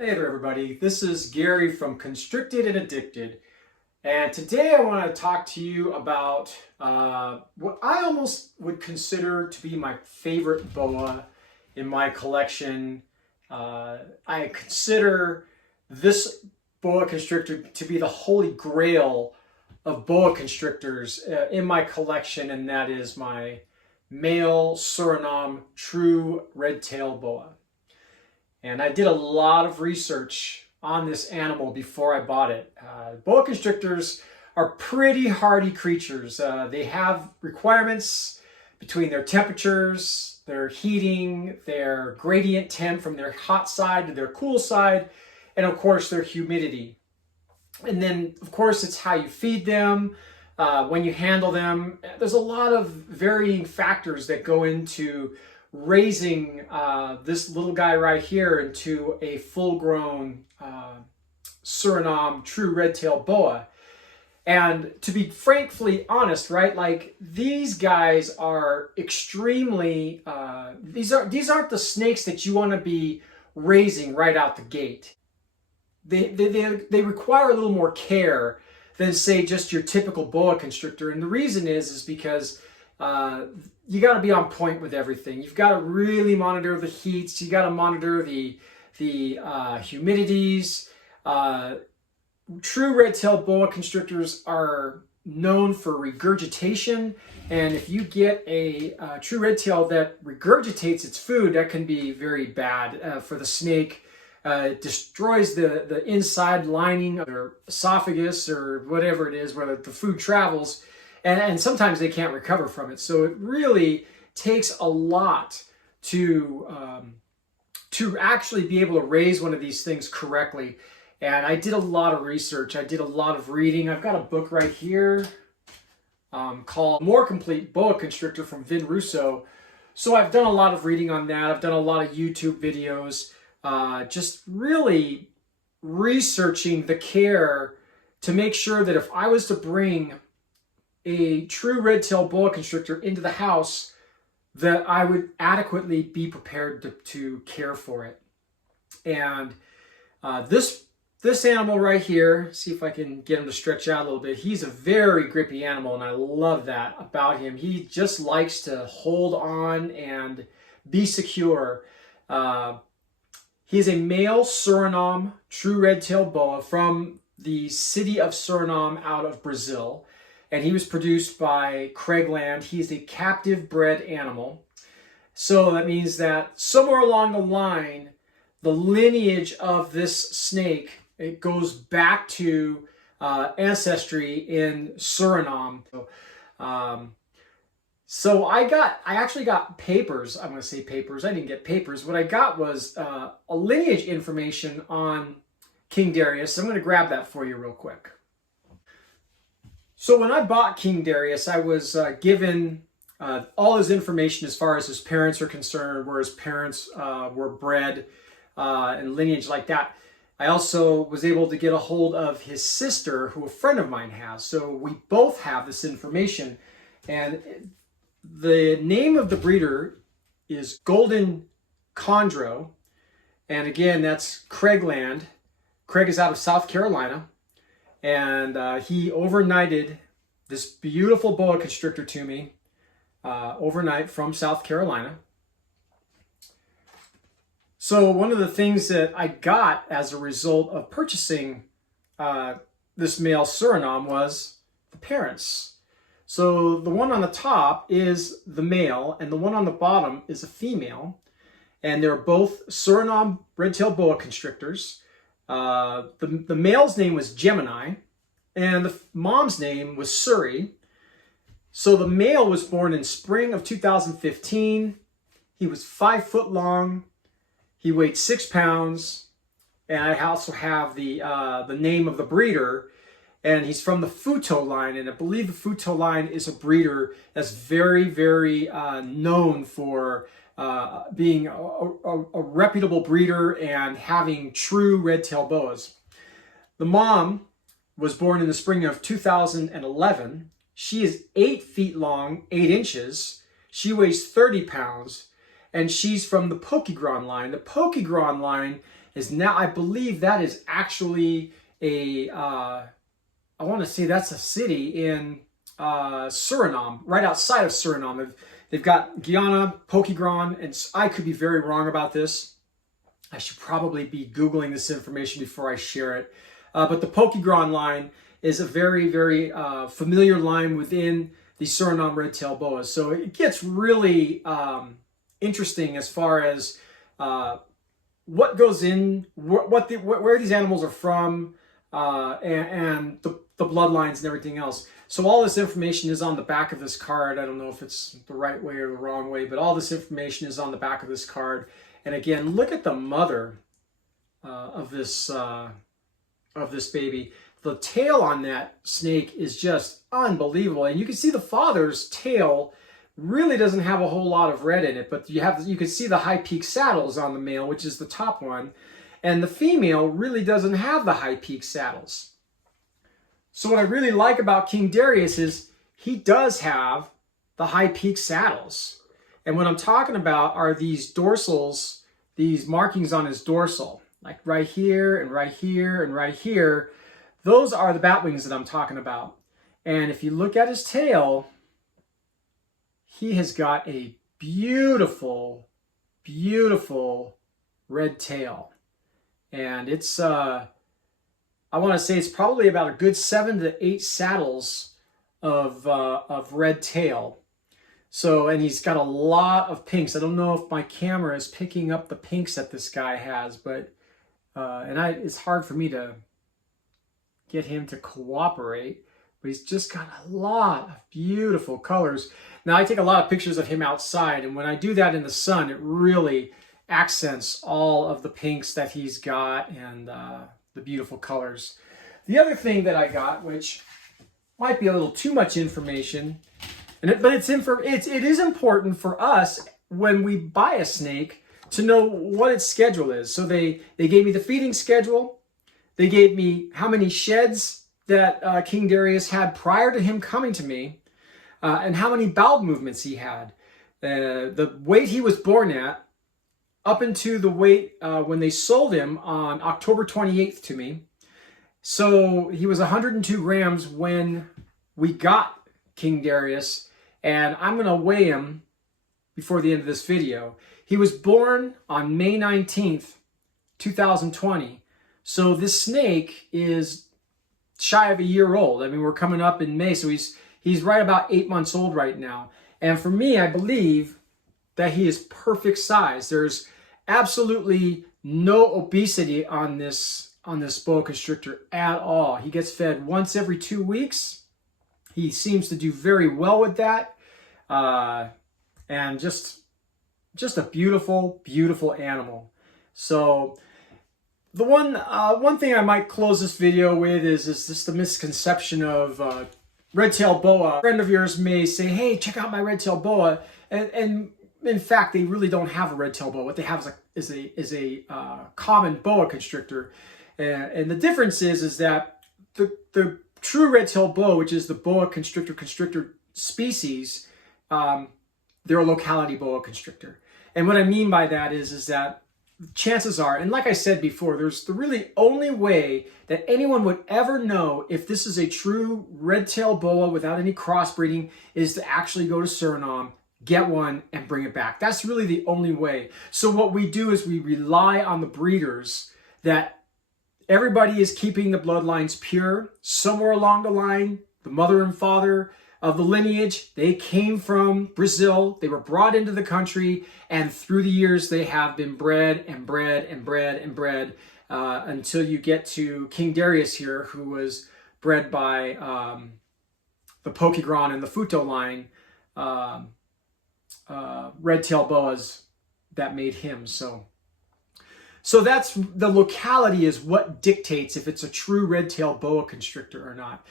Hey there everybody, this is Gary from Constricted and Addicted, and today I want to talk to you about what I almost would consider to be my favorite boa in my collection. I consider this boa constrictor to be the holy grail of boa constrictors in my collection, and that is my male Suriname true red tail boa. And I did a lot of research on this animal before I bought it. Boa constrictors are pretty hardy creatures. They have requirements between their temperatures, their heating, their gradient temp from their hot side to their cool side, and of course their humidity. And then of course it's how you feed them, when you handle them. There's a lot of varying factors that go into raising this little guy right here into a full-grown Suriname true red tail boa. And to be frankly honest, right, like these guys are extremely these aren't the snakes that you want to be raising right out the gate. They require a little more care than, say, just your typical boa constrictor. And the reason is because you got to be on point with everything. You've got to really monitor the heats. You got to monitor the humidities. True red-tailed boa constrictors are known for regurgitation, and if you get a true red-tail that regurgitates its food, that can be very bad for the snake. It destroys the inside lining of their esophagus or whatever it is where the food travels. And sometimes they can't recover from it. So it really takes a lot to actually be able to raise one of these things correctly. And I did a lot of research. I did a lot of reading. I've got a book right here called More Complete Boa Constrictor from Vin Russo. So I've done a lot of reading on that. I've done a lot of YouTube videos, just really researching the care to make sure that if I was to bring a true red-tailed boa constrictor into the house, that I would adequately be prepared to care for it. And this animal right here, see if I can get him to stretch out a little bit. He's a very grippy animal, and I love that about him. He just likes to hold on and be secure. He's a male Suriname true red-tailed boa from the city of Suriname out of Brazil. And he was produced by Craigland. He is a captive bred animal. So that means that somewhere along the line, the lineage of this snake, it goes back to ancestry in Suriname. So I actually got papers. I'm going to say papers. I didn't get papers. What I got was a lineage information on King Darius. I'm going to grab that for you real quick. So when I bought King Darius, I was given all his information as far as his parents are concerned, where his parents were bred, and lineage like that. I also was able to get a hold of his sister, who a friend of mine has. So we both have this information. And the name of the breeder is Golden Chondro. And again, that's Craigland. Craig is out of South Carolina. And he overnighted this beautiful boa constrictor to me overnight from South Carolina. So one of the things that I got as a result of purchasing this male Suriname was the parents. So the one on the top is the male, and the one on the bottom is a female. And they're both Suriname red-tailed boa constrictors. The male's name was Gemini, and the mom's name was Suri. So the male was born in spring of 2015. He was 5 foot long. He weighed 6 pounds. And I also have the name of the breeder, and he's from the Futo line. And I believe the Futo line is a breeder that's very, very known for being a reputable breeder and having true red-tailed boas. The mom was born in the spring of 2011. She is 8 feet long, 8 inches. She weighs 30 pounds. and she's from the Pokegron line. The Pokegron line is now, I believe that is actually a, I want to say that's a city in Suriname, right outside of Suriname. They've got Guyana, Pokegron, and I could be very wrong about this. I should probably be Googling this information before I share it. But the Pokegron line is a very, very familiar line within the Suriname Red Tail Boa. So it gets really interesting as far as what goes in, where these animals are from, and the bloodlines and everything else. So all this information is on the back of this card. I don't know if it's the right way or the wrong way, but all this information is on the back of this card. And again, look at the mother of this baby. The tail on that snake is just unbelievable, and you can see the father's tail really doesn't have a whole lot of red in it, but you can see the high peak saddles on the male, which is the top one, and the female really doesn't have the high peak saddles. So what I really like about King Darius is he does have the high peak saddles. And what I'm talking about are these dorsals, these markings on his dorsal, like right here and right here and right here. Those are the bat wings that I'm talking about. And if you look at his tail, he has got a beautiful, beautiful red tail. And it's, I want to say it's probably about a good 7 to 8 saddles of red tail. So, and he's got a lot of pinks. I don't know if my camera is picking up the pinks that this guy has, but, it's hard for me to get him to cooperate, but he's just got a lot of beautiful colors. Now, I take a lot of pictures of him outside, and when I do that in the sun, it really accents all of the pinks that he's got and the beautiful colors. The other thing that I got, which might be a little too much information, but it is important for us when we buy a snake to know what its schedule is. So they gave me the feeding schedule. They gave me how many sheds that King Darius had prior to him coming to me, and how many bowel movements he had. The weight he was born at, up into the weight when they sold him on October 28th to me. So he was 102 grams when we got King Darius, and I'm going to weigh him before the end of this video. He was born on May 19th, 2020. So this snake is shy of a year old. I mean, we're coming up in May, so he's right about 8 months old right now. And for me, I believe that he is perfect size. There's absolutely no obesity on this boa constrictor at all. He gets fed once every 2 weeks. He seems to do very well with that. And just a beautiful, beautiful animal. So the one thing I might close this video with is just the misconception of red tail boa. A friend of yours may say, "Hey, check out my red tail boa," and in fact, they really don't have a red tail boa. What they have is a common boa constrictor, and the difference is that the true red tail boa, which is the boa constrictor species, they're a locality boa constrictor. And what I mean by that is that chances are, and like I said before, there's the really only way that anyone would ever know if this is a true red tail boa without any crossbreeding is to actually go to Suriname, get one, and bring it back. That's really the only way. So what we do is we rely on the breeders, that everybody is keeping the bloodlines pure. Somewhere along the line, the mother and father of the lineage, they came from Brazil. They were brought into the country, and through the years, they have been bred and bred and bred and bred until you get to King Darius here, who was bred by the Pokegron and the Futo line, red tail boas that made him. So that's the locality is what dictates if it's a true red tail boa constrictor or not.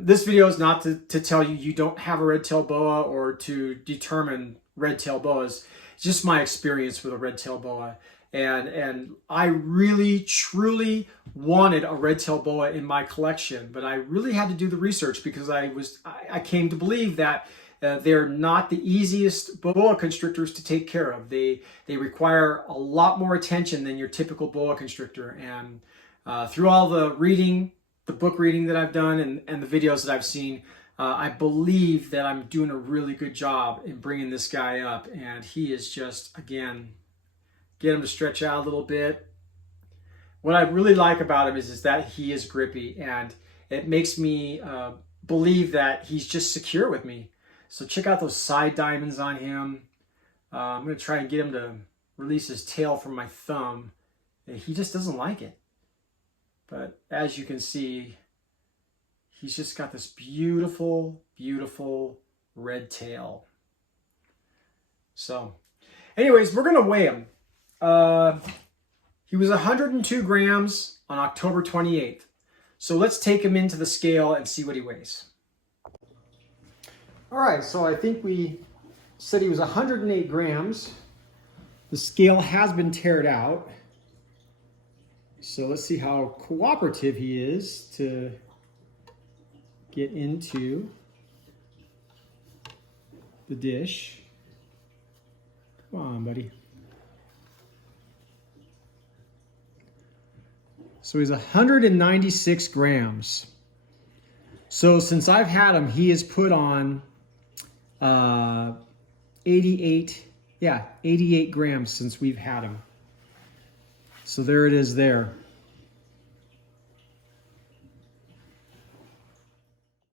This video is not to tell you you don't have a red tail boa or to determine red tail boas. It's just my experience with a red tail boa. And I really, truly wanted a red tail boa in my collection, but I really had to do the research because I came to believe that They're not the easiest boa constrictors to take care of. They require a lot more attention than your typical boa constrictor. And through all the reading, the book reading that I've done and the videos that I've seen, I believe that I'm doing a really good job in bringing this guy up. And he is just, again, get him to stretch out a little bit. What I really like about him is that he is grippy, and it makes me believe that he's just secure with me. So check out those side diamonds on him. I'm going to try and get him to release his tail from my thumb. He just doesn't like it. But as you can see, he's just got this beautiful, beautiful red tail. So anyways, we're going to weigh him. He was 102 grams on October 28th. So let's take him into the scale and see what he weighs. All right, so I think we said he was 108 grams. The scale has been tared out. So let's see how cooperative he is to get into the dish. Come on, buddy. So he's 196 grams. So since I've had him, he has put on 88 grams since we've had him. So there it is there.